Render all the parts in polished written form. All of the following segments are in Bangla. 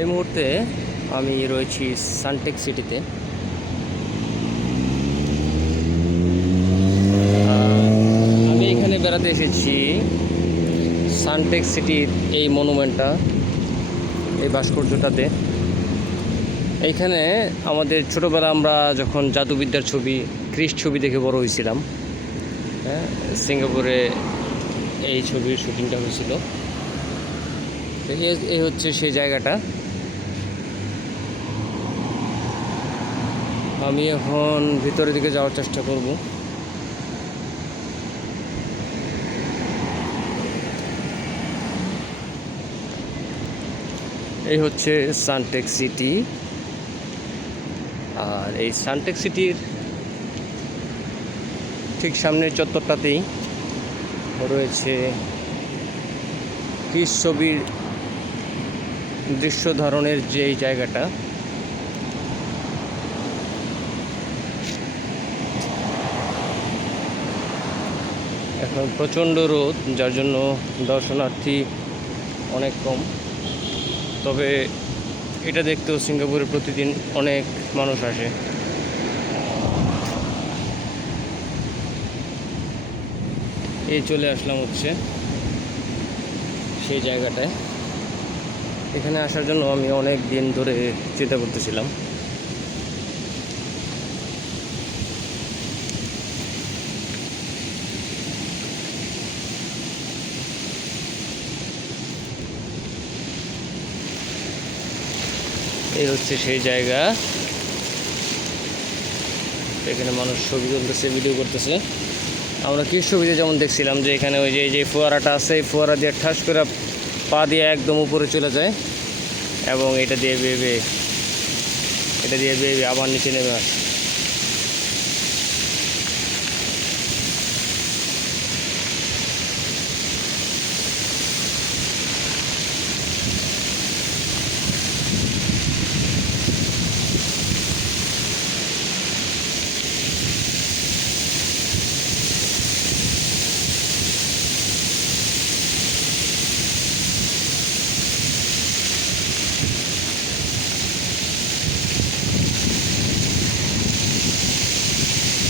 এই মুহূর্তে আমি রয়েছি সানটেক সিটিতে। আমি এখানে বেড়াতে এসেছি সানটেক সিটির এই মনুমেন্টটা, এই ভাস্কর্যটাতে। এইখানে আমাদের ছোটোবেলা আমরা যখন জাদুবিদ্যার ছবি, ক্রিস ছবি দেখে বড় হয়েছিলাম। হ্যাঁ, সিঙ্গাপুরে এই ছবির শুটিংটা হয়েছিল। এই হচ্ছে সেই জায়গাটা। আমি এখন ভিতরের দিকে যাওয়ার চেষ্টা করব। এই হচ্ছে সানটেক সিটি। আর এই সানটেক সিটির ঠিক সামনের চত্বরটাতেই রয়েছে ক্রিস ছবির দৃশ্য ধারণের যে জায়গাটা। এখন প্রচণ্ড রোদ, যার জন্য দর্শনার্থী অনেক কম। তবে এটা দেখতেও সিঙ্গাপুরে প্রতিদিন অনেক মানুষ আসে। এই চলে আসলাম হচ্ছে সেই জায়গাটায়। এখানে আসার জন্য আমি অনেক দিন ধরে চিন্তা করতেছিলাম। এই হচ্ছে সেই জায়গা। এখানে মানুষ ছবি তুলতেছে, ভিডিও করতেছে। আমরা কি ছবিতে যেমন দেখছিলাম যে এখানে ওই যে ফোয়ারাটা আছে, এই ফোয়ারা দিয়ে ঠাস করে পা দিয়ে একদম উপরে চলে যায় এবং এটা দিয়ে বেয়ে আবার নিচে নেমে আসে।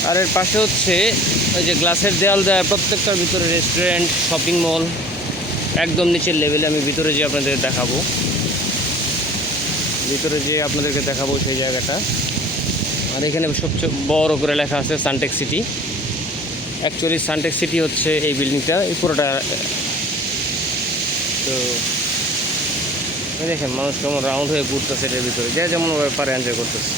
আর এর পাশে হচ্ছে ওই যে গ্লাসের দেওয়াল দেয়, প্রত্যেকটার ভিতরে রেস্টুরেন্ট, শপিং মল, একদম নিচের লেভেলে। আমি ভিতরে যেয়ে আপনাদেরকে দেখাবো সেই জায়গাটা। আর এখানে সবচেয়ে বড় করে লেখা আছে Suntech city. Actually Suntech city হচ্ছে এই বিল্ডিংটা, এই পুরোটা। তো দেখেন মানুষ কেমন রাউন্ড হয়ে ঘুরতেছে এটার ভিতরে, যে যেমনভাবে পারে এনজয় করতেছে।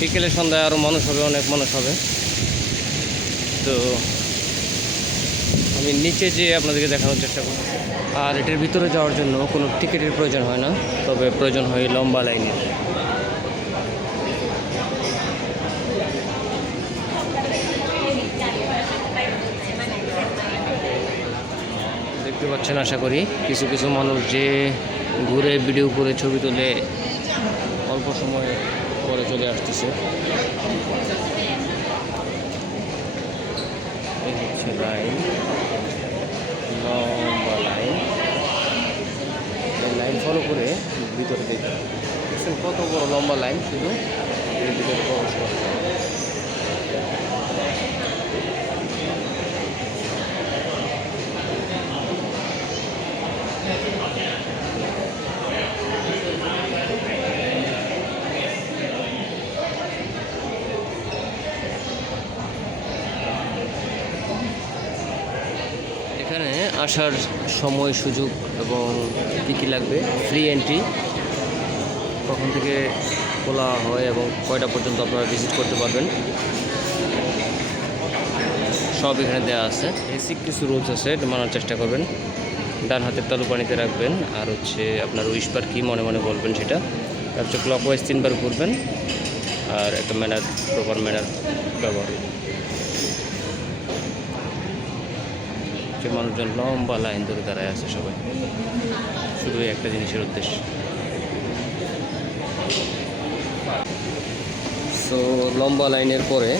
বিকেলে সন্ধ্যায় আরও মানুষ হবে, অনেক মানুষ হবে। তো আমি নিচে যেয়ে আপনাদেরকে দেখানোর চেষ্টা করব। আর এটার ভিতরে যাওয়ার জন্য কোনো টিকিটের প্রয়োজন হয় না, তবে প্রয়োজন হয় লম্বা লাইনের। দেখতে পাচ্ছেন আশা করি কিছু কিছু মানুষ যে ঘুরে ভিডিও করে ছবি তুলে অল্প সময় পরে চলে আসতেছে। এই হচ্ছে লাইন, লম্বা লাইন। এই লাইন ফলো করে ভিতরে দেখবেন কত বড় লম্বা লাইন, শুধু এর ভিতরে প্রবেশ করতে হবে। এখানে আসার সময়, সুযোগ এবং কী লাগবে, ফ্রি এন্ট্রি, কখন থেকে খোলা হয় এবং কয়টা পর্যন্ত আপনারা ভিজিট করতে পারবেন, সব এখানে দেওয়া আছে। বেসিক কিছু রুলস আছে, এটা মানার চেষ্টা করবেন। ডান হাতের তালু পানিতে রাখবেন, আর হচ্ছে আপনার উইসপার কি মনে মনে বলবেন সেটা। তারপর ক্লকওয়াইজ 3 বার ঘুরবেন, আর একটা প্রপার ম্যানার ব্যবহার। যে মানুষজন লম্বা লাইন ধরে দাঁড়ায় আছে সবাই, শুধু একটা জিনিসের উদ্দেশ্য। সো লম্বা লাইনের পরে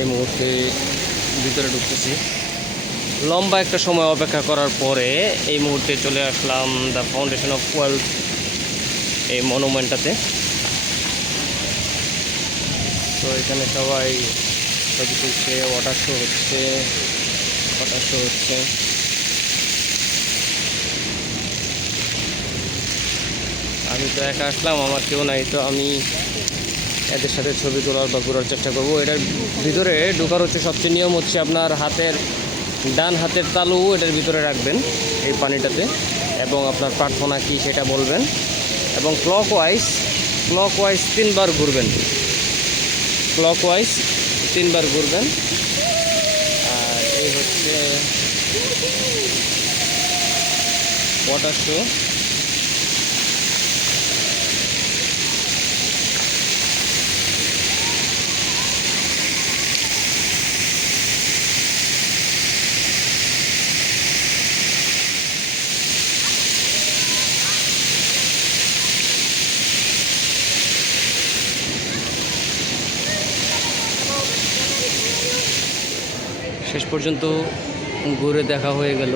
এই মুহূর্তে ভিতরে ঢুকতেছি। লম্বা একটা সময় অপেক্ষা করার পরে এই মুহূর্তে চলে আসলাম দ্য ফাউন্ডেশন অফ ওয়েলথ এই মনুমেন্টটাতে। তো এখানে সবাই ছবি তুলছে, ওয়াটার শো হচ্ছে। আমি তো একা আসলাম, আমার কেউ নাই, তো আমি এদের সাথে ছবি তোলার বা ঘোরার চেষ্টা করবো। এটার ভিতরে ঢোকার হচ্ছে সবচেয়ে নিয়ম হচ্ছে আপনার ডান হাতের তালু এটার ভিতরে রাখবেন এই পানিটাতে, এবং আপনার প্রার্থনা কি সেটা বলবেন, এবং ক্লকওয়াইজ 3বার ঘুরবেন। আর এই হচ্ছে ওয়াটার শো। শেষ পর্যন্ত ঘুরে দেখা হয়ে গেল